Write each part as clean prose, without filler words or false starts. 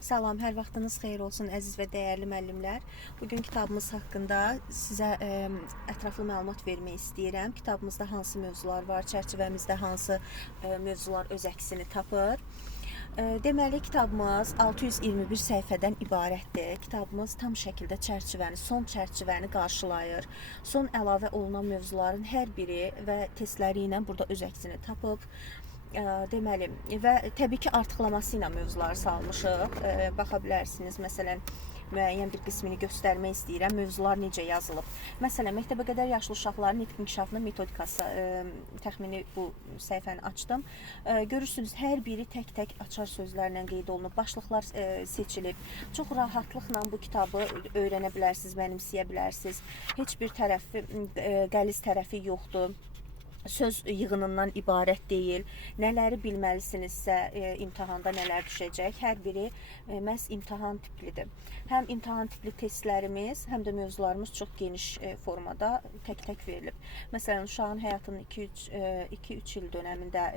Salam, hər vaxtınız xeyir olsun əziz və dəyərli müəllimlər. Bugün kitabımız haqqında sizə ətraflı məlumat vermək istəyirəm. Kitabımızda hansı mövzular var, çərçivəmizdə hansı mövzular öz əksini tapır. Deməli, kitabımız 621 səhifədən ibarətdir. Kitabımız tam şəkildə son çərçivəni qarşılayır. Son əlavə olunan mövzuların hər biri və testləri ilə burada öz əksini tapıb. Deməli, və təbii ki, artıqlaması ilə mövzuları salmışıq. Baxa bilərsiniz, məsələn, müəyyən bir qismini göstərmək istəyirəm, mövzular necə yazılıb. Məsələn, məktəbə qədər yaşlı uşaqların nitq inkişafının metodikası, təxmini bu səhifəni açdım. Görürsünüz, hər biri tək-tək açar sözlərlə qeyd olunub, başlıqlar seçilib. Çox rahatlıqla bu kitabı öyrənə bilərsiniz, mənimsəyə bilərsiniz. Heç bir tərəfi, qəliz tərəfi yoxdur. Söz yığınından ibarət deyil. Nələri bilməlisinizsə, imtahanda nələr düşəcək, hər biri məhz imtahan tiplidir. Həm imtahan tipli testlərimiz, həm də mövzularımız çox geniş formada tək-tək verilib. Məsələn, uşağın həyatının 2-3 il dönəmində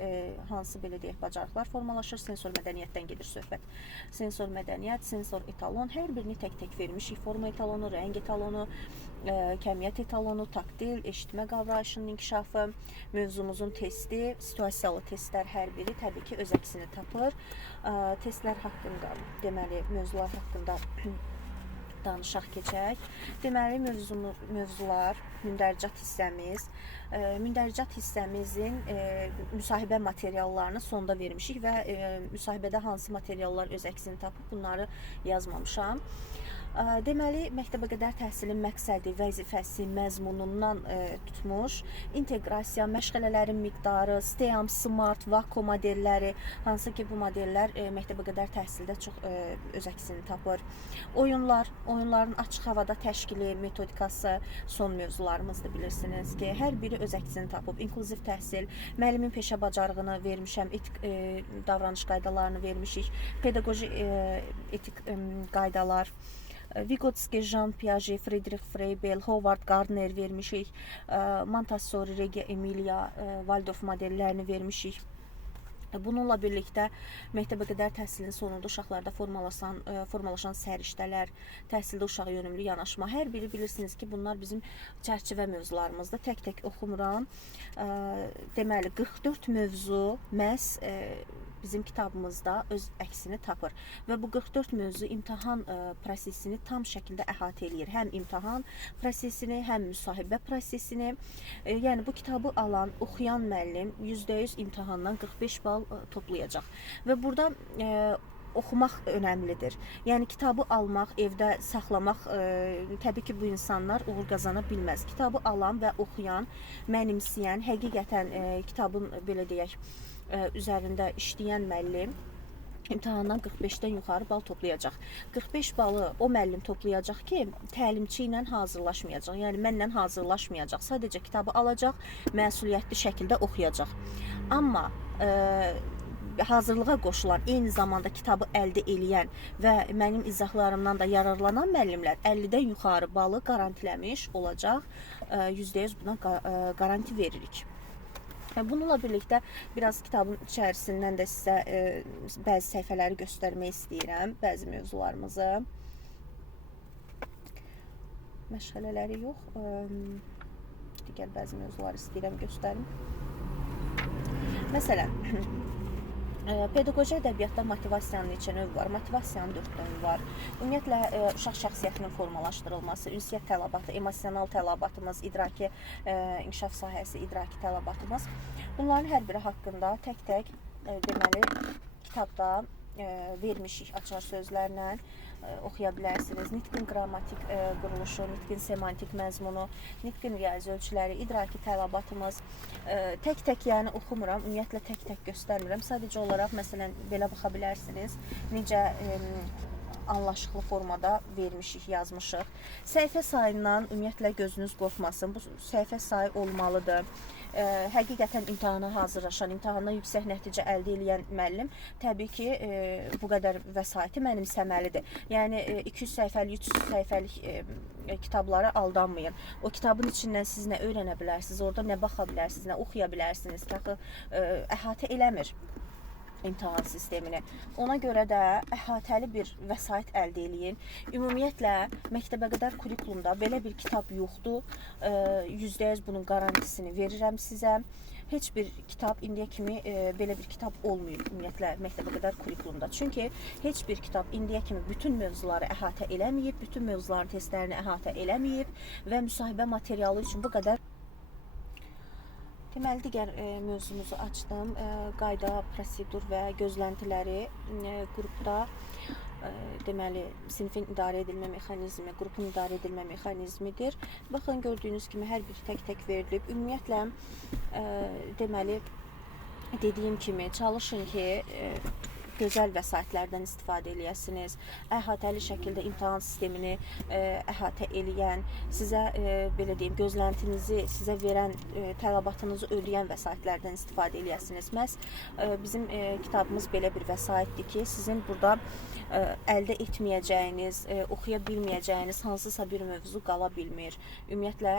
hansı belə deyək bacarıqlar formalaşır, sensor mədəniyyətdən gedir söhbət. Sensor mədəniyyət, sensor etalon, hər birini tək-tək vermişik. Forma etalonu, rəng etalonu, kəmiyyət etalonu, taktil, eşitmə qavrayışının inkişafı, mövzumuzun testi, situasiyalı testlər hər biri təbii ki, öz əksini tapır. Testlər haqqında, deməli, mövzular haqqında danışaq keçək. Deməli, mövzular, mündəricat hissəmiz. Mündəricat hissəmizin müsahibə materiallarını sonda vermişik və müsahibədə hansı materiallar öz əksini tapıb, bunları yazmamışam. Deməli, məktəbə qədər təhsilin məqsədi, vəzifəsi, məzmunundan tutmuş, inteqrasiya, məşğələlərin miqdarı, STEAM, SMART, VAKO modelləri, hansı ki, bu modellər məktəbə qədər təhsildə çox öz əksini tapır. Oyunların açıq havada təşkili, metodikası son mövzularımızdır, bilirsiniz ki, hər biri öz əksini tapıb. İnklüziv təhsil, müəllimin peşə bacarığını vermişəm, etik davranış qaydalarını vermişik, pedaqoji etik qaydalar, Vygotsky, Jean Piaget, Friedrich Froebel, Howard Gardner vermişik, Montessori, Regia Emilia, Waldorf modellərini vermişik. Bununla birlikdə məktəbə qədər təhsilin sonunda uşaqlarda formalaşan səriştələr, təhsildə uşağa yönümlü yanaşma, hər biri bilirsiniz ki, bunlar bizim çərçivə mövzularımızda, tək-tək oxumuram. Deməli, 44 mövzu məhz bizim kitabımızda öz əksini tapır və bu 44 mövzu imtahan prosesini tam şəkildə əhatə eləyir. Həm imtahan prosesini, həm müsahibə prosesini. Yəni, bu kitabı alan, oxuyan müəllim %100 imtahandan 45 bal toplayacaq və burada oxumaq önəmlidir. Yəni, kitabı almaq, evdə saxlamaq, təbii ki, bu insanlar uğur qazana bilməz. Kitabı alan və oxuyan, mənimsəyən, həqiqətən kitabın, belə deyək, üzərində işləyən müəllim imtahandan 45-dən yuxarı bal toplayacaq. 45 balı o müəllim toplayacaq ki, təlimçi ilə hazırlaşmayacaq, yəni mənlə hazırlaşmayacaq. Sadəcə kitabı alacaq, məsuliyyətli şəkildə oxuyacaq. Amma hazırlığa qoşulan, eyni zamanda kitabı əldə eləyən və mənim izahlarımdan da yararlanan müəllimlər 50-dən yuxarı balı qarantiləmiş olacaq. %100 buna qaranti veririk. Bununla birlikdə biraz kitabın içərisindən də sizə bəzi səhifələri göstərmək istəyirəm, bəzi mövzularımızı. Məşğələləri yox, digər bəzi mövzuları istəyirəm göstərim. Məsələn, pedaqoji ədəbiyyatda motivasiyanın neçə növü var? Motivasiyanın 4 növü var. Ümumiyyətlə, uşaq şəxsiyyətinin formalaşdırılması, ünsiyyət tələbatı, emosional tələbatımız, idraki inkişaf sahəsi, idraki tələbatımız. Bunların hər biri haqqında tək-tək, deməli, kitabda vermişik açar sözlərlə, oxuya bilərsiniz. Nitqin qrammatik quruluşu, nitqin semantik məzmunu, nitqin riyazi ölçüləri, idraki tələbatımız. Tək-tək, yəni oxumuram, ümumiyyətlə tək-tək göstərmirəm. Sadəcə olaraq, məsələn, belə baxa bilərsiniz, necə anlaşıqlı formada vermişik, yazmışıq. Səhifə sayından ümumiyyətlə gözünüz qorxmasın, bu səhifə sayı olmalıdır. Həqiqətən imtahana hazırlaşan, imtahandan yüksək nəticə əldə edən müəllim təbii ki, bu qədər vəsaiti mənimsəməlidir. Yəni, 200 səhifəlik, 300 səhifəlik kitablara aldanmayın. O kitabın içindən siz nə öyrənə bilərsiniz, orada nə baxa bilərsiniz, nə oxuya bilərsiniz, əhatə eləmir. imtahan sistemini. Ona görə də əhatəli bir vəsait əldə eləyin. Ümumiyyətlə, məktəbəqədər kurikulumda belə bir kitab yoxdur. %100 bunun garantisini verirəm sizə. Heç bir kitab indiyə kimi belə bir kitab olmayıb ümumiyyətlə məktəbəqədər kurikulumda. Çünki heç bir kitab indiyə kimi bütün mövzuları əhatə eləməyib, bütün mövzuların testlərini əhatə eləməyib və müsahibə materialı üçün bu qədər. Deməli, digər mövzumuzu açdım. Qayda, prosedur və gözləntiləri qrupda deməli sinifin idarə edilmə mexanizmi, qrupun idarə edilmə mexanizmidir. Baxın, gördüyünüz kimi hər biri tək-tək verilib. Ümumiyyətlə deməli dediyim kimi çalışın ki gözəl vəsaitlərdən istifadə eləyəsiniz. Əhatəli şəkildə imtahan sistemini əhatə eləyən, sizə belə deyim, gözləntinizi sizə verən, tələbatınızı ödəyən vəsaitlərdən istifadə eləyəsiniz. Məhz bizim kitabımız belə bir vəsaitdir ki, sizin burada əldə etməyəcəyiniz, oxuya bilməyəcəyiniz hansısa bir mövzu qala bilmir. Ümumiyyətlə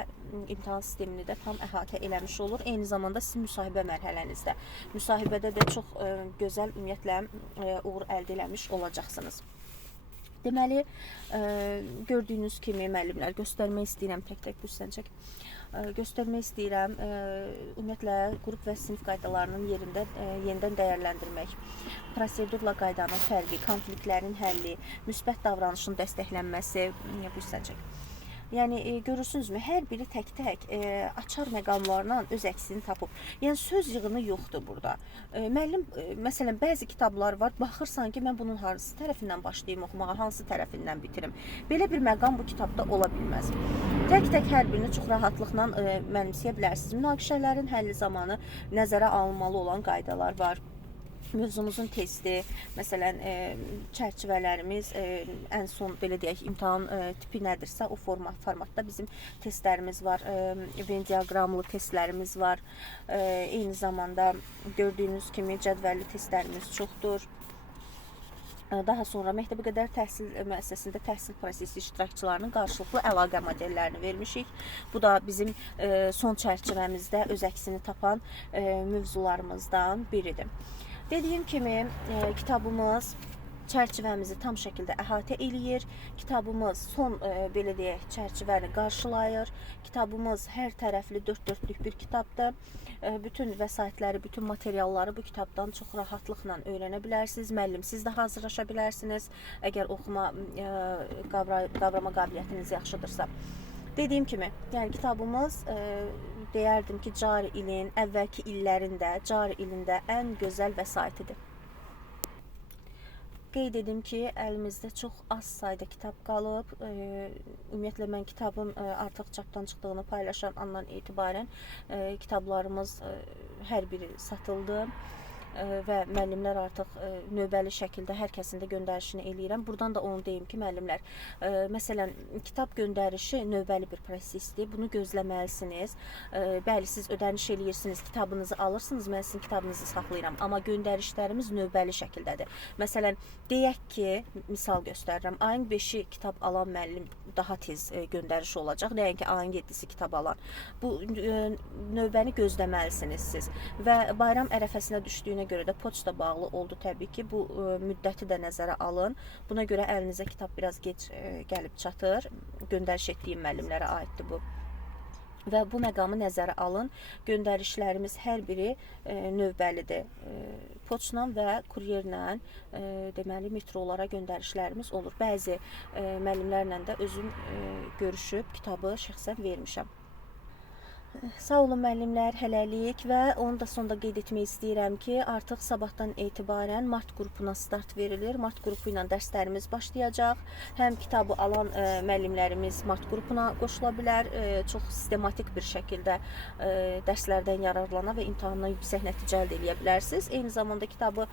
imtahan sistemini də tam əhatə eləmiş olur. Eyni zamanda sizin müsahibə mərhələnizdə. Müsahibədə də çox gözəl ümumiyyətlə uğur əldə eləmiş olacaqsınız. Deməli, gördüyünüz kimi müəllimlər, göstərmək istəyirəm, tək-tək bu üstdən çək. Göstərmək istəyirəm, ümumiyyətlə qrup və sinif qaydalarının yerində yenidən dəyərləndirmək, prosedurla qaydanın fərqi, konfliktlərin həlli, müsbət davranışın dəstəklənməsi, bu üstdən çək. Yəni görürsünüzmü, hər biri tək-tək açar məqamlarla öz əksini tapıb. Yəni söz yığını yoxdur burada. Müəllim, məsələn, bəzi kitablar var, baxırsan ki, mən bunun hansı tərəfindən başlayayım oxumağa, hansı tərəfindən bitirim. Belə bir məqam bu kitabda ola bilməz. Tək-tək hər birini çox rahatlıqla mənimsəyə bilərsiniz. Münaqişələrin həlli zamanı nəzərə alınmalı olan qaydalar var. Mövzumuzun testi, məsələn, çərçivələrimiz, ən son belə deyək, imtahan tipi nədirsə, o formatda bizim testlərimiz var, Venn diaqramlı testlərimiz var. Eyni zamanda gördüyünüz kimi cədvəlli testlərimiz çoxdur. Daha sonra məktəbəqədər təhsil müəssisəsində təhsil prosesi iştirakçılarının qarşılıqlı əlaqə modellərini vermişik. Bu da bizim son çərçivəmizdə öz əksini tapan mövzularımızdan biridir. Dediyim kimi, kitabımız çərçivəmizi tam şəkildə əhatə eləyir. Kitabımız son belə deyək, çərçivəni qarşılayır. Kitabımız hər tərəfli 4 dörtlük bir kitabdır. Bütün vəsaitləri, bütün materialları bu kitabdan çox rahatlıqla öyrənə bilərsiniz. Müəllimsiz də hazırlaşa bilərsiniz, əgər oxuma, qavrama qabiliyyətiniz yaxşıdırsa. Dediyim kimi, yəni kitabımız deyərdim ki, cari ilin, əvvəlki illərində, cari ilində ən gözəl vəsaitidir. Qeyd edim ki, əlimizdə çox az sayda kitab qalıb. Ümumiyyətlə, mən kitabın artıq çapdan çıxdığını paylaşan andan etibarən kitablarımız hər biri satıldı. Və müəllimlər artıq növbəli şəkildə hər kəsin də göndərişini eləyirəm. Buradan da onu deyim ki, müəllimlər, məsələn, kitab göndərişi növbəli bir prosesdir. Bunu gözləməlisiniz. Bəli, siz ödəniş eləyirsiniz, kitabınızı alırsınız, mən sizin kitabınızı saxlayıram. Amma göndərişlərimiz növbəli şəkildədir. Məsələn, deyək ki, misal göstərirəm, ayın 5-i kitab alan müəllim daha tez göndəriş olacaq. Nəinki ayın 7-si kitab alan. Bu növbəni gözləməlisiniz siz. Və bayram ərəfəsinə düşdüyünə görə də poçta bağlı oldu təbii ki. Bu müddəti də nəzərə alın. Buna görə əlinizə kitab biraz gec gəlib çatır. Göndəriş etdiyim müəllimlərə aiddir bu. Və bu məqamı nəzərə alın. Göndərişlərimiz hər biri növbəlidir. Poçla və kuryerlə deməli metrolara göndərişlərimiz olur. Bəzi müəllimlərlə də özüm görüşüb kitabı şəxsən vermişəm. Sağ olun müəllimlər, hələlik və onu da sonda qeyd etmək istəyirəm ki, artıq sabahdan etibarən Mart qrupuna start verilir. Mart qrupu ilə dərslərimiz başlayacaq. Həm kitabı alan müəllimlərimiz Mart qrupuna qoşula bilər, çox sistematik bir şəkildə dərslərdən yararlana və imtahandan yüksək nəticə əldə edə bilərsiniz. Eyni zamanda kitabı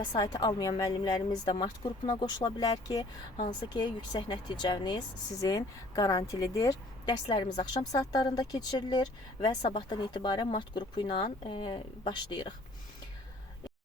vəsaiti almayan müəllimlərimiz də Mart qrupuna qoşula bilər ki, hansı ki, yüksək nəticəniz sizin garantilidir. Dərslərimiz axşam saatlarında keçirilir və sabahdan etibarən Mart qrupu ilə başlayırıq.